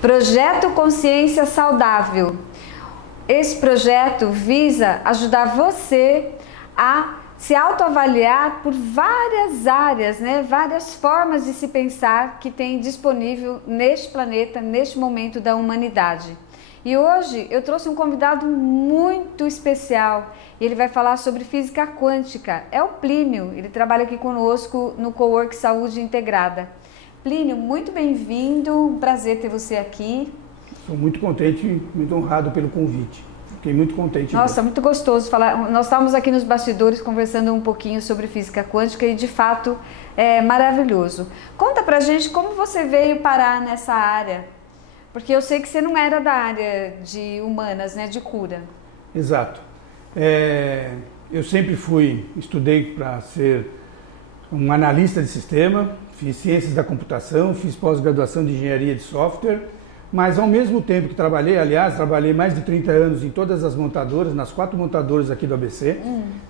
Projeto Consciência Saudável. Esse projeto visa ajudar você a se autoavaliar por várias áreas, né? Várias formas de se pensar que tem disponível neste planeta, neste momento da humanidade. E hoje eu trouxe um convidado muito especial e ele vai falar sobre física quântica. É o Plínio, ele trabalha aqui conosco no Cowork Saúde Integrada. Plínio, muito bem-vindo, um prazer ter você aqui. Estou muito contente, muito honrado pelo convite. Fiquei muito contente. Nossa, muito gostoso falar. Nós estávamos aqui nos bastidores conversando um pouquinho sobre física quântica e de fato é maravilhoso. Conta pra gente como você veio parar nessa área, porque eu sei que você não era da área de humanas, né, de cura. Exato. Eu sempre estudei para ser um analista de sistema, fiz ciências da computação, fiz pós-graduação de engenharia de software, mas ao mesmo tempo que trabalhei mais de 30 anos em todas as montadoras, nas 4 montadoras aqui do ABC,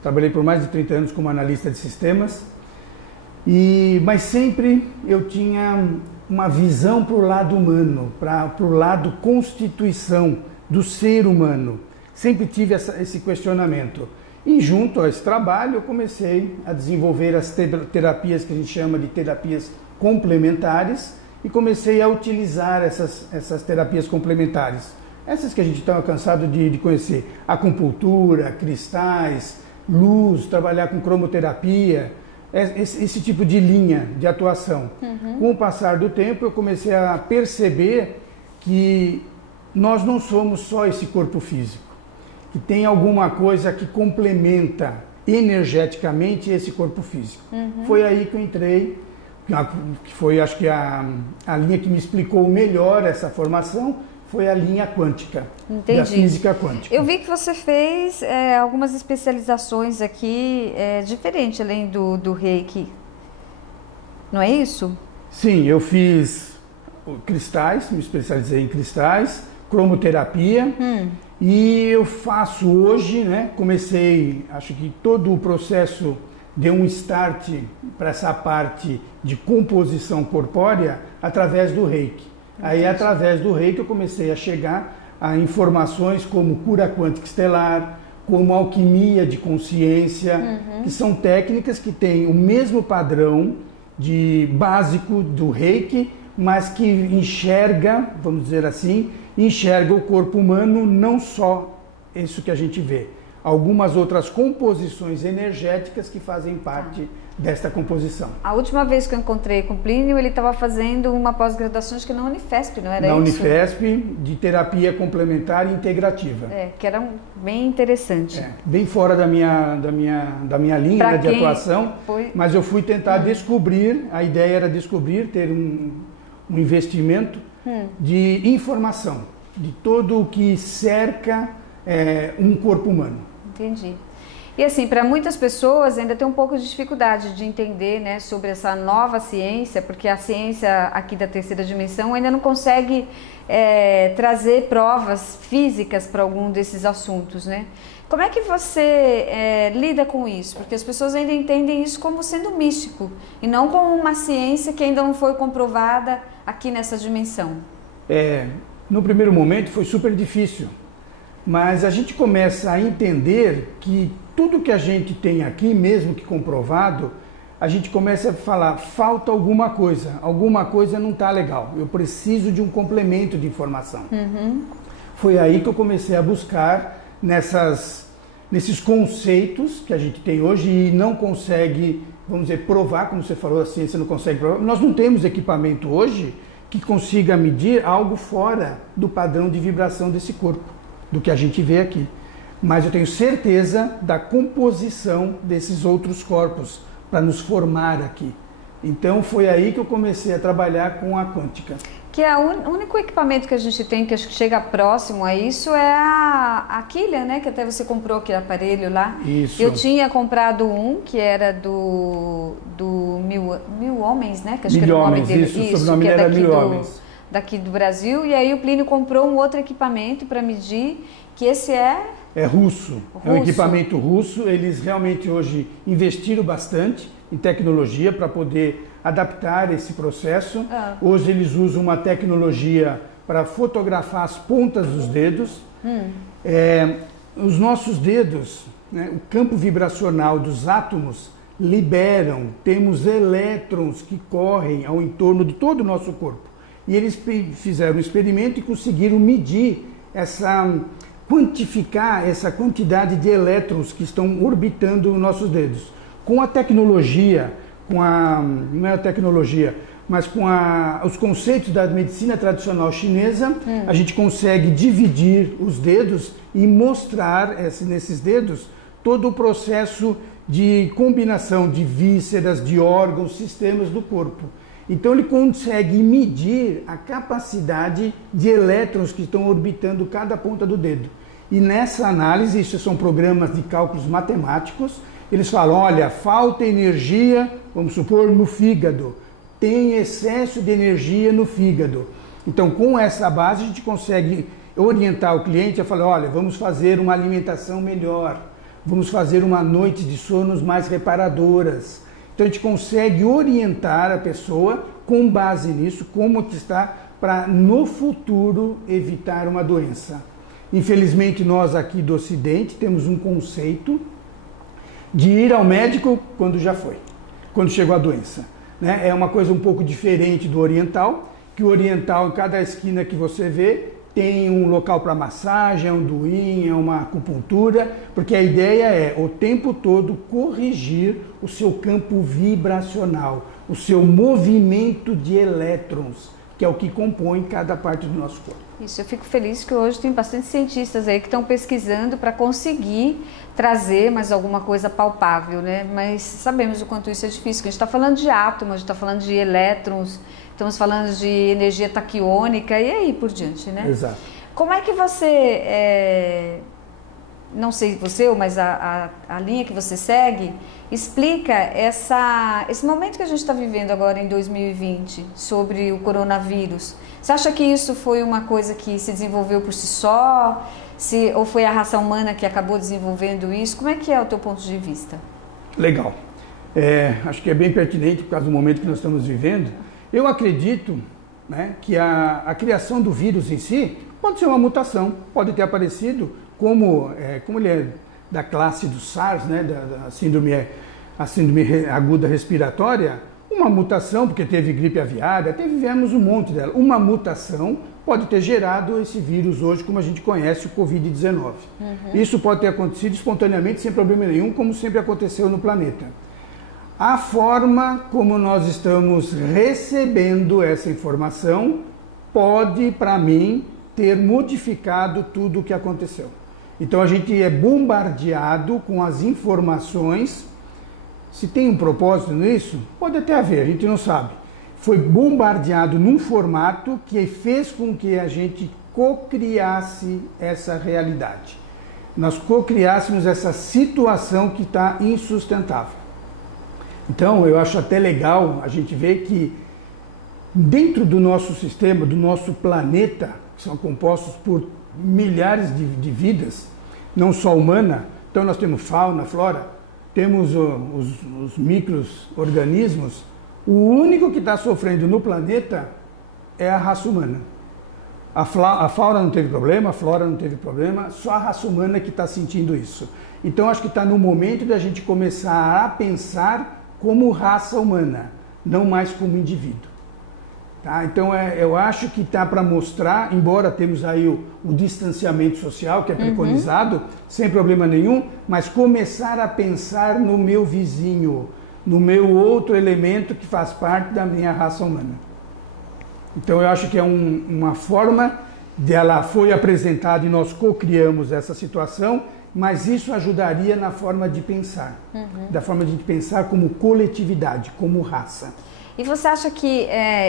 trabalhei por mais de 30 anos como analista de sistemas, mas sempre eu tinha uma visão para o lado humano, para o lado constituição do ser humano, sempre tive esse questionamento. E junto a esse trabalho eu comecei a desenvolver as terapias que a gente chama de terapias complementares e comecei a utilizar essas terapias complementares. Essas que a gente está cansado de conhecer, acupuntura, cristais, luz, trabalhar com cromoterapia, esse tipo de linha de atuação. Com o passar do tempo eu comecei a perceber que nós não somos só esse corpo físico, que tem alguma coisa que complementa energeticamente esse corpo físico. Foi aí que eu entrei, que foi acho que a linha que me explicou melhor essa formação, foi a linha quântica. Entendi. Da física quântica. Eu vi que você fez algumas especializações aqui, diferente além do Reiki, não é isso? Sim, eu fiz cristais, me especializei em cristais, cromoterapia, e eu faço hoje, né, comecei, acho que todo o processo deu um start para essa parte de composição corpórea através do Reiki. Aí, através do Reiki, eu comecei a chegar a informações como cura quântica estelar, como alquimia de consciência, que são técnicas que têm o mesmo padrão de básico do Reiki, mas que enxerga, vamos dizer assim, enxerga o corpo humano, não só isso que a gente vê. Algumas outras composições energéticas que fazem parte desta composição. A última vez que eu encontrei com o Plínio, ele estava fazendo uma pós-graduação, acho que na Unifesp, não era isso? Na Unifesp, de terapia complementar e integrativa. Que era bem interessante. Bem fora da minha linha de atuação, mas eu fui tentar descobrir, a ideia era descobrir, ter um investimento de informação, de todo o que cerca um corpo humano. Entendi. E assim, para muitas pessoas ainda tem um pouco de dificuldade de entender, né, sobre essa nova ciência, porque a ciência aqui da terceira dimensão ainda não consegue trazer provas físicas para algum desses assuntos, né? Como é que você lida com isso? Porque as pessoas ainda entendem isso como sendo místico e não como uma ciência que ainda não foi comprovada aqui nessa dimensão. No primeiro momento foi super difícil, mas a gente começa a entender que tudo que a gente tem aqui, mesmo que comprovado, a gente começa a falar, falta alguma coisa não está legal, eu preciso de um complemento de informação. Foi aí que eu comecei a buscar nesses conceitos que a gente tem hoje e não consegue, vamos dizer, provar, como você falou, a ciência não consegue provar. Nós não temos equipamento hoje que consiga medir algo fora do padrão de vibração desse corpo, do que a gente vê aqui. Mas eu tenho certeza da composição desses outros corpos para nos formar aqui. Então foi aí que eu comecei a trabalhar com a quântica. Que é o único equipamento que a gente tem que acho que chega próximo a isso é a Killian, né? Que até você comprou aquele aparelho lá. Isso. Eu tinha comprado um que era do Mil Homens, né? Que acho que era o nome dele. Isso, o sobrenome que é era Mil Homens. Daqui do Brasil. E aí o Plínio comprou um outro equipamento para medir, que esse é russo. É um equipamento russo. Eles realmente hoje investiram bastante em tecnologia para poder adaptar esse processo. Hoje eles usam uma tecnologia para fotografar as pontas dos dedos. Os nossos dedos, né, o campo vibracional dos átomos liberam, temos elétrons que correm ao entorno de todo o nosso corpo. E eles fizeram um experimento e conseguiram medir quantificar essa quantidade de elétrons que estão orbitando os nossos dedos. Com a tecnologia, não é a tecnologia, mas com os conceitos da medicina tradicional chinesa, a gente consegue dividir os dedos e mostrar nesses dedos todo o processo de combinação de vísceras, de órgãos, sistemas do corpo. Então ele consegue medir a capacidade de elétrons que estão orbitando cada ponta do dedo. E nessa análise, isso são programas de cálculos matemáticos, eles falam, olha, falta energia, vamos supor, no fígado, tem excesso de energia no fígado. Então, com essa base, a gente consegue orientar o cliente a falar, olha, vamos fazer uma alimentação melhor, vamos fazer uma noite de sonos mais reparadoras. Então, a gente consegue orientar a pessoa, com base nisso, como que está, para no futuro evitar uma doença. Infelizmente, nós aqui do Ocidente temos um conceito de ir ao médico quando já foi, quando chegou a doença. Né? É uma coisa um pouco diferente do oriental, que o oriental, em cada esquina que você vê, tem um local para massagem, um duim, uma acupuntura, porque a ideia é, o tempo todo, corrigir o seu campo vibracional, o seu movimento de elétrons, que é o que compõe cada parte do nosso corpo. Isso, eu fico feliz que hoje tem bastante cientistas aí que estão pesquisando para conseguir trazer mais alguma coisa palpável, né? Mas sabemos o quanto isso é difícil, que a gente está falando de átomos, a gente está falando de elétrons, estamos falando de energia taquiônica e aí por diante, né? Exato. Como é que você, não sei você, mas a linha que você segue, explica esse momento que a gente está vivendo agora em 2020 sobre o coronavírus? Você acha que isso foi uma coisa que se desenvolveu por si só? Ou foi a raça humana que acabou desenvolvendo isso? Como é que é o teu ponto de vista? Legal. Acho que é bem pertinente por causa do momento que nós estamos vivendo. Eu acredito, né, que a criação do vírus em si pode ser uma mutação, pode ter aparecido como ele é da classe do SARS, né, da síndrome aguda respiratória, uma mutação, porque teve gripe aviária, tivemos um monte dela. Uma mutação pode ter gerado esse vírus hoje, como a gente conhece, o Covid-19. Isso pode ter acontecido espontaneamente, sem problema nenhum, como sempre aconteceu no planeta. A forma como nós estamos recebendo essa informação pode, para mim, ter modificado tudo o que aconteceu. Então a gente é bombardeado com as informações. Se tem um propósito nisso, pode até haver, a gente não sabe. Foi bombardeado num formato que fez com que a gente cocriasse essa realidade. Nós cocriássemos essa situação que está insustentável. Então eu acho até legal a gente ver que dentro do nosso sistema, do nosso planeta, que são compostos por milhares de vidas, não só humana, então nós temos fauna, flora, temos os micro-organismos, o único que está sofrendo no planeta é a raça humana. A fauna não teve problema, a flora não teve problema, só a raça humana que está sentindo isso. Então acho que está no momento da gente começar a pensar como raça humana, não mais como indivíduo. Tá? Então eu acho que está para mostrar, embora temos aí o distanciamento social que é preconizado, sem problema nenhum, mas começar a pensar no meu vizinho, no meu outro elemento que faz parte da minha raça humana. Então eu acho que é uma forma dela foi apresentada e nós co-criamos essa situação, mas isso ajudaria na forma de pensar, da forma de pensar como coletividade, como raça. E você acha que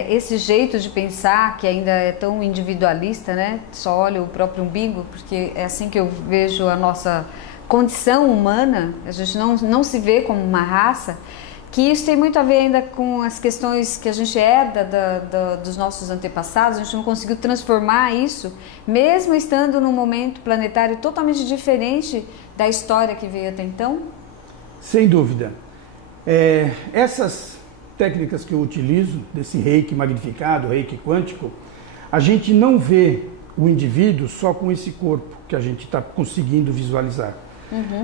esse jeito de pensar, que ainda é tão individualista, né? Só olha o próprio umbigo, porque é assim que eu vejo a nossa condição humana, a gente não se vê como uma raça, que isso tem muito a ver ainda com as questões que a gente herda dos nossos antepassados, a gente não conseguiu transformar isso, mesmo estando num momento planetário totalmente diferente da história que veio até então? Sem dúvida. Essas técnicas que eu utilizo, desse reiki magnificado, reiki quântico, A gente não vê o indivíduo só com esse corpo que a gente está conseguindo visualizar.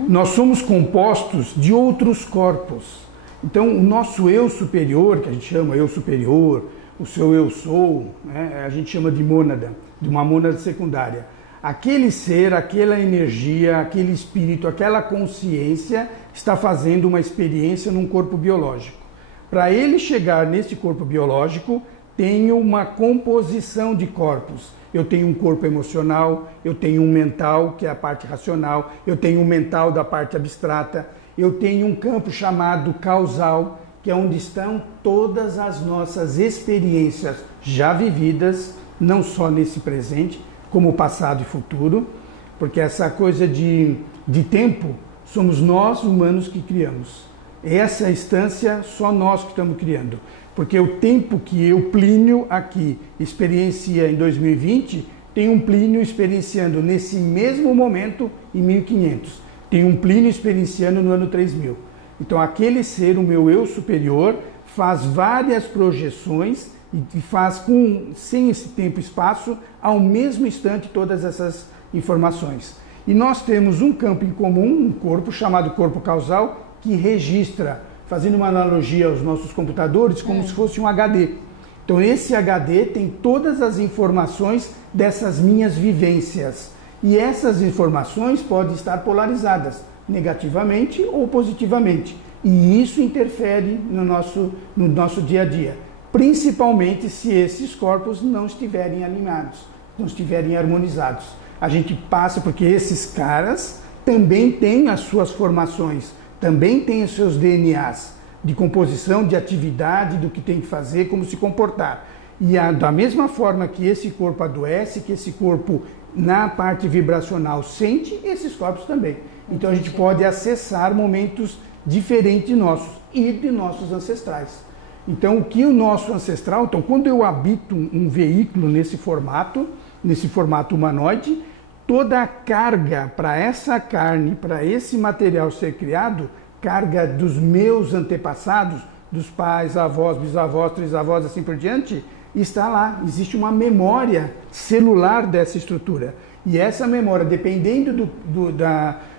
Nós somos compostos de outros corpos. Então, o nosso eu superior, que a gente chama eu superior, o seu eu sou, né, a gente chama de mônada, de uma mônada secundária. Aquele ser, aquela energia, aquele espírito, aquela consciência está fazendo uma experiência num corpo biológico. Para ele chegar nesse corpo biológico, tem uma composição de corpos. Eu tenho um corpo emocional, eu tenho um mental, que é a parte racional, eu tenho um mental da parte abstrata, eu tenho um campo chamado causal, que é onde estão todas as nossas experiências já vividas, não só nesse presente, como passado e futuro, porque essa coisa de tempo, somos nós humanos que criamos. Essa instância, só nós que estamos criando. Porque o tempo que eu, Plínio, aqui experiencia em 2020, tem um Plínio experienciando nesse mesmo momento em 1500. Tem um Plínio experienciando no ano 3000. Então aquele ser, o meu eu superior, faz várias projeções e faz sem esse tempo e espaço, ao mesmo instante, todas essas informações. E nós temos um campo em comum, um corpo chamado corpo causal, que registra, fazendo uma analogia aos nossos computadores, como se fosse um HD. Então esse HD tem todas as informações dessas minhas vivências. E essas informações podem estar polarizadas, negativamente ou positivamente. E isso interfere no nosso dia a dia. Principalmente se esses corpos não estiverem alinhados, não estiverem harmonizados. A gente passa, porque esses caras também têm as suas formações, também têm os seus DNAs de composição, de atividade, do que tem que fazer, como se comportar. E da mesma forma que esse corpo adoece, que esse corpo na parte vibracional sente, esses corpos também. Então a gente pode acessar momentos diferentes nossos e de nossos ancestrais. Então, o que o nosso ancestral... Então, quando eu habito um veículo nesse formato humanoide, toda a carga para essa carne, para esse material ser criado, carga dos meus antepassados, dos pais, avós, bisavós, trisavós, assim por diante, está lá. Existe uma memória celular dessa estrutura. E essa memória, dependendo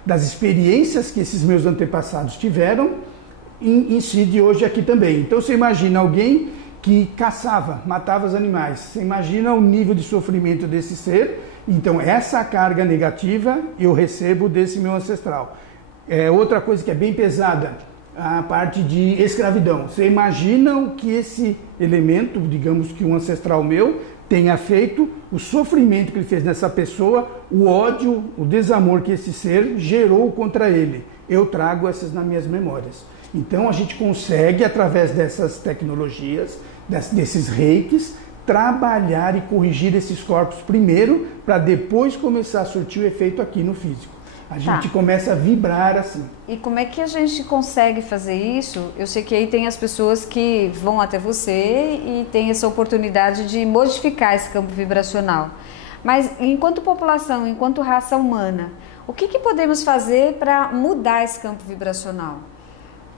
das experiências que esses meus antepassados tiveram, incide hoje aqui também. Então você imagina alguém que caçava, matava os animais. Você imagina o nível de sofrimento desse ser. Então essa carga negativa eu recebo desse meu ancestral. Outra coisa que é bem pesada, a parte de escravidão. Você imagina o que esse elemento, digamos que um ancestral meu, tenha feito, o sofrimento que ele fez nessa pessoa, o ódio, o desamor que esse ser gerou contra ele. Eu trago essas nas minhas memórias. Então a gente consegue, através dessas tecnologias, desses reikis, trabalhar e corrigir esses corpos primeiro, para depois começar a surtir o efeito aqui no físico. A gente começa a vibrar assim. E como é que a gente consegue fazer isso? Eu sei que aí tem as pessoas que vão até você e tem essa oportunidade de modificar esse campo vibracional. Mas enquanto população, enquanto raça humana, o que podemos fazer para mudar esse campo vibracional?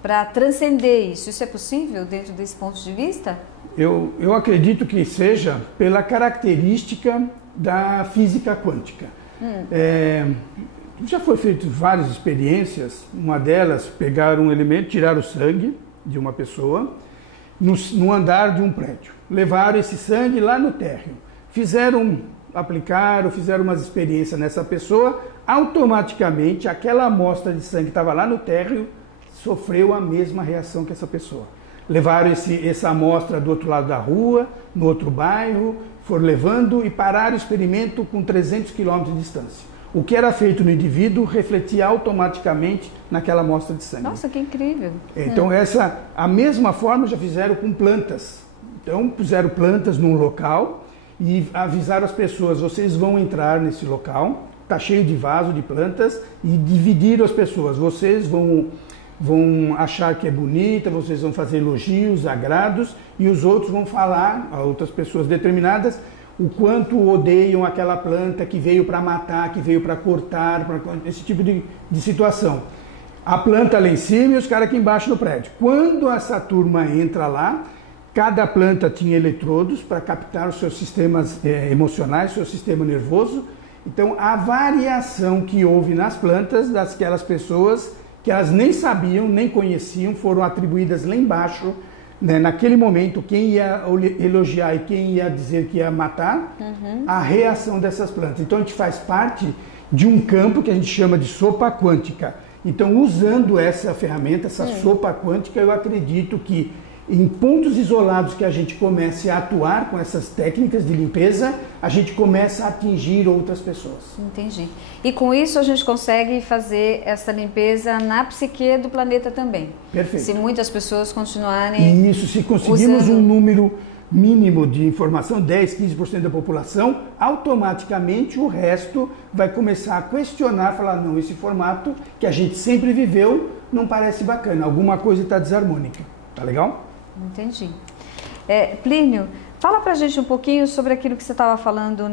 Para transcender isso? Isso é possível dentro desse ponto de vista? Eu acredito que seja pela característica da física quântica. Já foi feito várias experiências. Uma delas, pegaram um elemento, tiraram o sangue de uma pessoa no andar de um prédio. Levaram esse sangue lá no térreo. Aplicaram, fizeram umas experiências nessa pessoa. Automaticamente, aquela amostra de sangue que estava lá no térreo sofreu a mesma reação que essa pessoa. Levaram essa amostra do outro lado da rua, no outro bairro, foram levando e pararam o experimento com 300 km de distância. O que era feito no indivíduo refletia automaticamente naquela amostra de sangue. Nossa, que incrível! Então a mesma forma já fizeram com plantas. Então puseram plantas num local e avisaram as pessoas, vocês vão entrar nesse local, está cheio de vaso de plantas, e dividiram as pessoas. Vocês vão achar que é bonita, vocês vão fazer elogios, agrados, e os outros vão falar, a outras pessoas determinadas, o quanto odeiam aquela planta que veio para matar, que veio para cortar, esse tipo de situação. A planta lá em cima e os caras aqui embaixo no prédio. Quando essa turma entra lá, Cada planta tinha eletrodos para captar os seus sistemas emocionais, seu sistema nervoso. Então, a variação que houve nas plantas daquelas pessoas que elas nem sabiam, nem conheciam, foram atribuídas lá embaixo, né? Naquele momento, quem ia elogiar e quem ia dizer que ia matar, a reação dessas plantas. Então, a gente faz parte de um campo que a gente chama de sopa quântica. Então, usando essa ferramenta, essa sopa quântica, eu acredito que em pontos isolados que a gente comece a atuar com essas técnicas de limpeza, a gente começa a atingir outras pessoas. Entendi. E com isso a gente consegue fazer essa limpeza na psique do planeta também. Perfeito. Se muitas pessoas continuarem Isso, se conseguimos usando... um número mínimo de informação, 10, 15% da população, automaticamente o resto vai começar a questionar, falar, não, esse formato que a gente sempre viveu não parece bacana, alguma coisa está desarmônica. Tá legal? Entendi. Plínio, fala pra gente um pouquinho sobre aquilo que você estava falando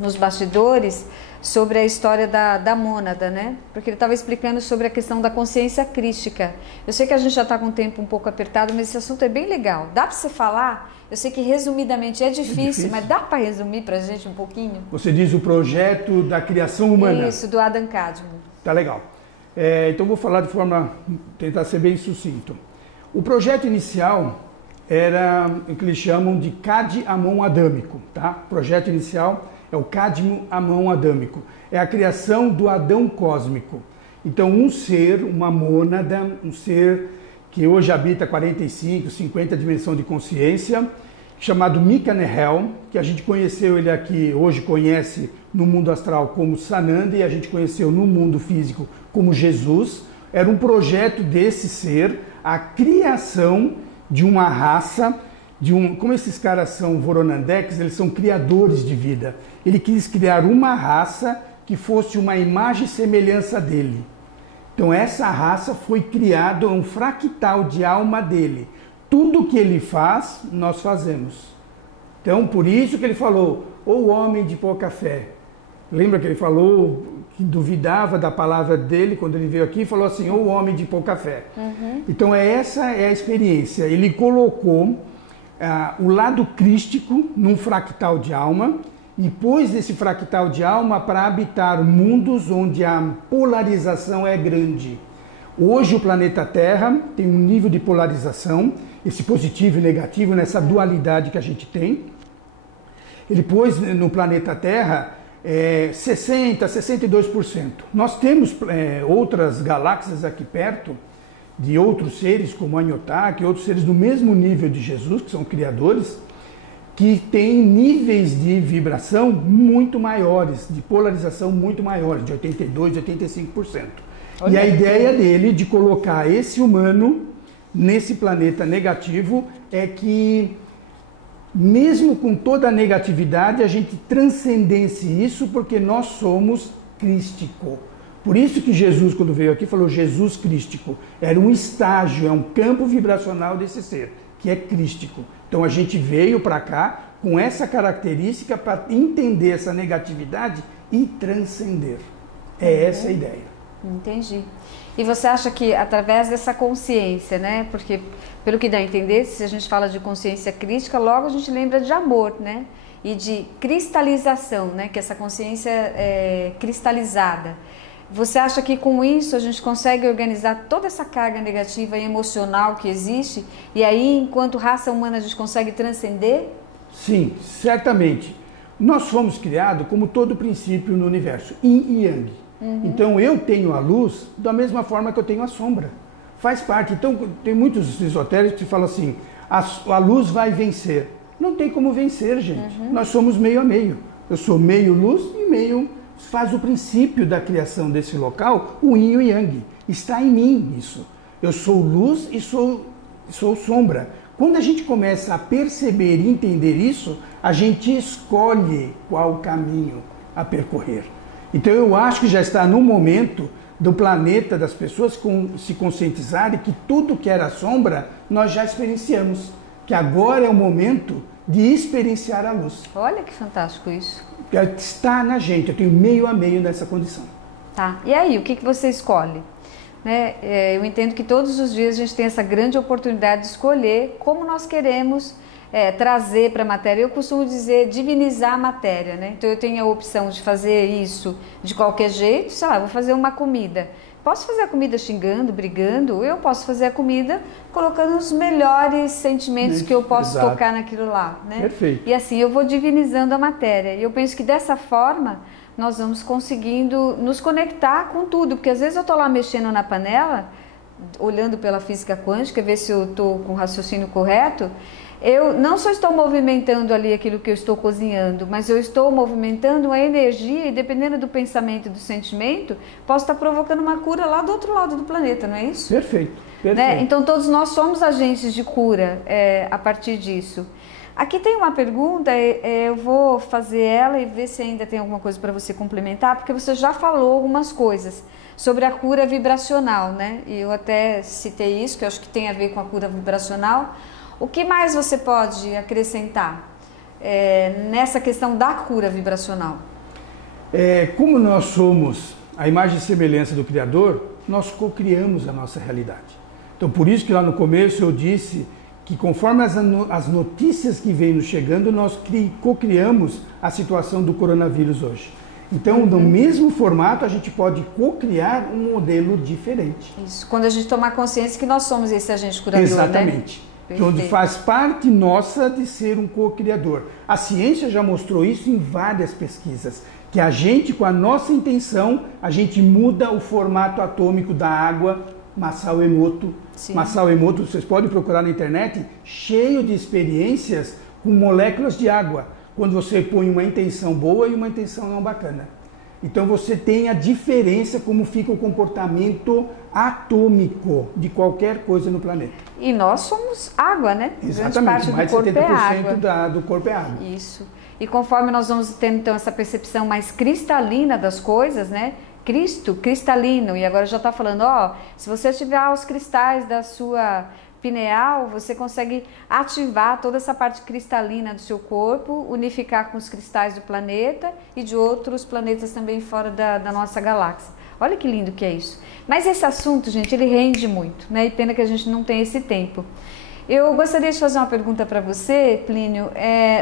nos bastidores, sobre a história da mônada, né? Porque ele estava explicando sobre a questão da consciência crística. Eu sei que a gente já está com o tempo um pouco apertado, mas esse assunto é bem legal. Dá para você falar? Eu sei que resumidamente é difícil, mas dá para resumir pra gente um pouquinho? Você diz o projeto da criação humana. Isso, do Adam Kadmon. Tá legal. Então vou falar de forma, tentar ser bem sucinto. O projeto inicial era o que eles chamam de Cad Amon Adâmico, tá? O projeto inicial é o Cadmo Amon Adâmico. É a criação do Adão cósmico. Então um ser, uma mônada, um ser que hoje habita 45, 50 dimensão de consciência, chamado Mika Nehel, que a gente conheceu ele aqui, hoje conhece no mundo astral como Sananda e a gente conheceu no mundo físico como Jesus. Era um projeto desse ser, a criação de uma raça, como esses caras são Voronandecs, eles são criadores de vida. Ele quis criar uma raça que fosse uma imagem e semelhança dele. Então essa raça foi criada, um fractal de alma dele. Tudo que ele faz, nós fazemos. Então por isso que ele falou, o homem de pouca fé. Lembra que ele falou que duvidava da palavra dele quando ele veio aqui e falou assim, o homem de pouca fé. Então essa é a experiência. Ele colocou o lado crístico num fractal de alma e pôs esse fractal de alma para habitar mundos onde a polarização é grande. Hoje o planeta Terra tem um nível de polarização, esse positivo e negativo, nessa dualidade que a gente tem. Ele pôs no planeta Terra 60%, 62%. Nós temos outras galáxias aqui perto, de outros seres como Aniotak, outros seres do mesmo nível de Jesus, que são criadores, que têm níveis de vibração muito maiores, de polarização muito maiores, de 82%, 85%. E a ideia dele de colocar esse humano nesse planeta negativo é que, mesmo com toda a negatividade, a gente transcendesse isso porque nós somos crístico. Por isso que Jesus, quando veio aqui, falou Jesus crístico. Era um estágio, é um campo vibracional desse ser, que é crístico. Então a gente veio para cá com essa característica para entender essa negatividade e transcender. É essa a ideia. Entendi. E você acha que através dessa consciência, né? Porque, pelo que dá a entender, se a gente fala de consciência crística, logo a gente lembra de amor, né? E de cristalização, né? Que essa consciência é cristalizada. Você acha que com isso a gente consegue organizar toda essa carga negativa e emocional que existe? E aí, enquanto raça humana, a gente consegue transcender? Sim, certamente. Nós fomos criados como todo princípio no universo, yin e yang. Então eu tenho a luz da mesma forma que eu tenho a sombra. Faz parte. Então tem muitos esotéricos que falam assim, a luz vai vencer. Não tem como vencer, gente. Nós somos meio a meio. Eu sou meio luz e meio... Faz o princípio da criação desse local, o yin e o yang. Está em mim isso. Eu sou luz e sou sombra. Quando a gente começa a perceber e entender isso, a gente escolhe qual caminho a percorrer. Então eu acho que já está no momento do planeta, das pessoas se conscientizarem que tudo que era sombra, nós já experienciamos. Que agora é o momento de experienciar a luz. Olha que fantástico isso. Está na gente, eu tenho meio a meio nessa condição. Tá, e aí, o que você escolhe? né? Eu entendo que todos os dias a gente tem essa grande oportunidade de escolher como nós queremos trazer para a matéria. Eu costumo dizer divinizar a matéria, né? Então eu tenho a opção de fazer isso de qualquer jeito, sei lá, vou fazer uma comida. Posso fazer a comida xingando, brigando, eu posso fazer a comida colocando os melhores sentimentos que eu posso tocar naquilo lá, né? Perfeito. E assim eu vou divinizando a matéria. E eu penso que dessa forma nós vamos conseguindo nos conectar com tudo, porque às vezes eu estou lá mexendo na panela, olhando pela física quântica, ver se eu estou com o raciocínio correto. Eu não só estou movimentando ali aquilo que eu estou cozinhando, mas eu estou movimentando a energia e dependendo do pensamento e do sentimento, posso estar provocando uma cura lá do outro lado do planeta, não é isso? Perfeito, perfeito. Né? Então todos nós somos agentes de cura a partir disso. Aqui tem uma pergunta, eu vou fazer ela e ver se ainda tem alguma coisa para você complementar, porque você já falou algumas coisas sobre a cura vibracional, né? E eu até citei isso, que eu acho que tem a ver com a cura vibracional. O que mais você pode acrescentar nessa questão da cura vibracional? Como nós somos a imagem e semelhança do Criador, nós co-criamos a nossa realidade. Então, por isso que lá no começo eu disse que conforme as notícias que vêm nos chegando, nós co-criamos a situação do coronavírus hoje. Então, no mesmo formato, a gente pode co-criar um modelo diferente. Isso, quando a gente tomar consciência que nós somos esse agente curador, exatamente. Né? Onde faz parte nossa de ser um co-criador. A ciência já mostrou isso em várias pesquisas, que a gente, com a nossa intenção, a gente muda o formato atômico da água. Masao Emoto. Sim. Masao Emoto, vocês podem procurar na internet, cheio de experiências com moléculas de água, quando você põe uma intenção boa e uma intenção não bacana. Então você tem a diferença como fica o comportamento atômico de qualquer coisa no planeta. E nós somos água, né? Exatamente, mais de 70% do corpo é água. Isso. E conforme nós vamos tendo então essa percepção mais cristalina das coisas, né? Cristo, cristalino, e agora já está falando, se você ativar os cristais da sua pineal, você consegue ativar toda essa parte cristalina do seu corpo, unificar com os cristais do planeta e de outros planetas também fora da nossa galáxia. Olha que lindo que é isso. Mas esse assunto, gente, ele rende muito, né? E pena que a gente não tem esse tempo. Eu gostaria de fazer uma pergunta para você, Plínio,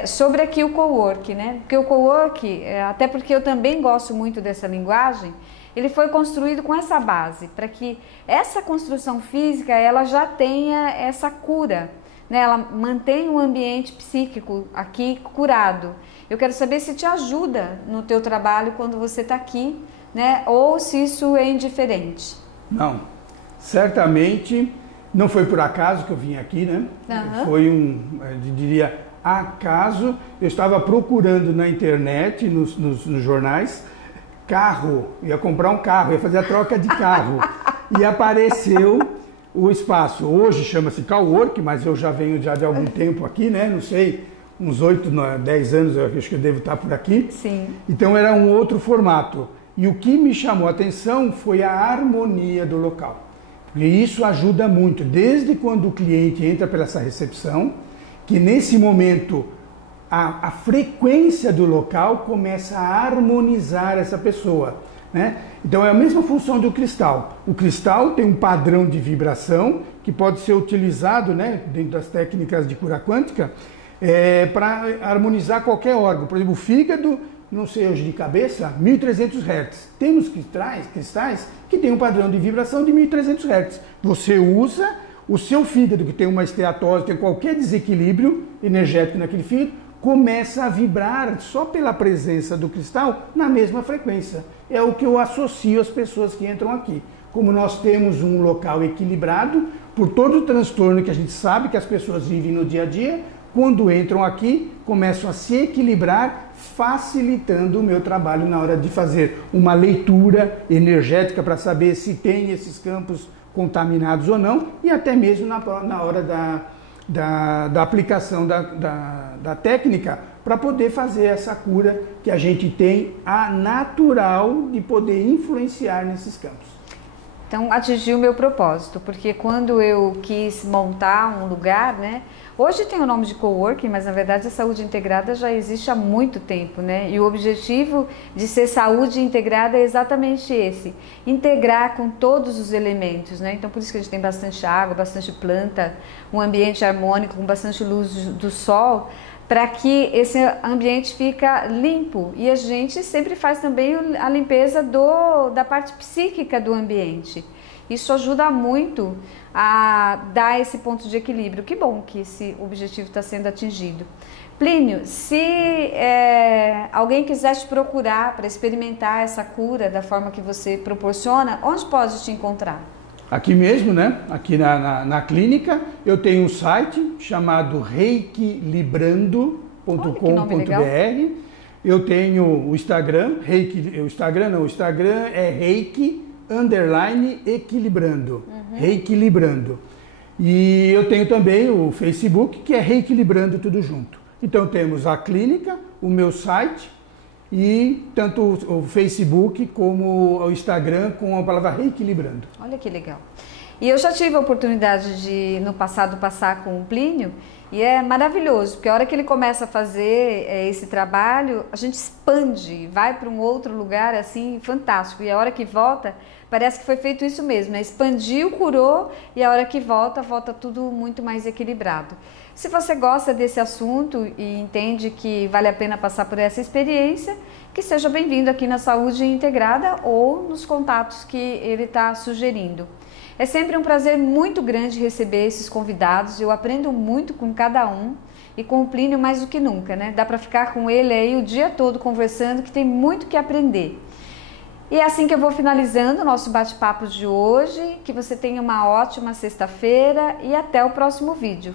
sobre aqui o cowork, né? Porque o cowork, até porque eu também gosto muito dessa linguagem, ele foi construído com essa base, para que essa construção física, ela já tenha essa cura, né? Ela mantém o ambiente psíquico aqui curado. Eu quero saber se te ajuda no teu trabalho quando você está aqui, né? Ou se isso é indiferente. Não, certamente não foi por acaso que eu vim aqui, né? Foi eu diria, acaso. Eu estava procurando na internet, nos jornais, carro, ia comprar um carro, ia fazer a troca de carro e apareceu o espaço. Hoje chama-se Cowork, mas eu já venho já de algum tempo aqui, né? Não sei, uns 8, 10 anos eu acho que eu devo estar por aqui. Sim. Então era um outro formato. E o que me chamou a atenção foi a harmonia do local. E isso ajuda muito, desde quando o cliente entra pela essa recepção, que nesse momento a frequência do local começa a harmonizar essa pessoa, né? Então é a mesma função do cristal. O cristal tem um padrão de vibração que pode ser utilizado, né, dentro das técnicas de cura quântica, para harmonizar qualquer órgão. Por exemplo, o fígado, não sei hoje de cabeça, 1300 Hz. Temos cristais que tem um padrão de vibração de 1300 Hz. Você usa o seu fígado, que tem uma esteatose, tem qualquer desequilíbrio energético naquele fígado, começa a vibrar só pela presença do cristal na mesma frequência. É o que eu associo às pessoas que entram aqui. Como nós temos um local equilibrado, por todo o transtorno que a gente sabe que as pessoas vivem no dia a dia, quando entram aqui, começam a se equilibrar, facilitando o meu trabalho na hora de fazer uma leitura energética para saber se tem esses campos contaminados ou não, e até mesmo na hora da aplicação da técnica para poder fazer essa cura que a gente tem a natural de poder influenciar nesses campos. Então atingiu o meu propósito, porque quando eu quis montar um lugar, né? Hoje tem o nome de coworking, mas na verdade a saúde integrada já existe há muito tempo, né? E o objetivo de ser saúde integrada é exatamente esse, integrar com todos os elementos, né? Então por isso que a gente tem bastante água, bastante planta, um ambiente harmônico com bastante luz do sol, para que esse ambiente fica limpo, e a gente sempre faz também a limpeza da parte psíquica do ambiente. Isso ajuda muito a dar esse ponto de equilíbrio. Que bom que esse objetivo está sendo atingido. Plínio, se alguém quiser te procurar para experimentar essa cura da forma que você proporciona, onde pode te encontrar? Aqui mesmo, né? Aqui na clínica, eu tenho um site chamado reikilibrando.com.br. Eu tenho o Instagram, o Instagram é Reiki_equilibrando. Reikilibrando. E eu tenho também o Facebook, que é Reikilibrando tudo junto. Então temos a clínica, o meu site e tanto o Facebook como o Instagram com a palavra Reikilibrando. Olha que legal. E eu já tive a oportunidade de, no passado, passar com o Plínio, e é maravilhoso, porque a hora que ele começa a fazer esse trabalho, a gente expande, vai para um outro lugar assim, fantástico. E a hora que volta, parece que foi feito isso mesmo, né? Expandiu, curou, e a hora que volta tudo muito mais equilibrado. Se você gosta desse assunto e entende que vale a pena passar por essa experiência, que seja bem-vindo aqui na Saúde Integrada ou nos contatos que ele está sugerindo. É sempre um prazer muito grande receber esses convidados, eu aprendo muito com cada um e com o Plínio mais do que nunca, né? Dá para ficar com ele aí o dia todo conversando, que tem muito que aprender. E é assim que eu vou finalizando o nosso bate-papo de hoje, que você tenha uma ótima sexta-feira e até o próximo vídeo.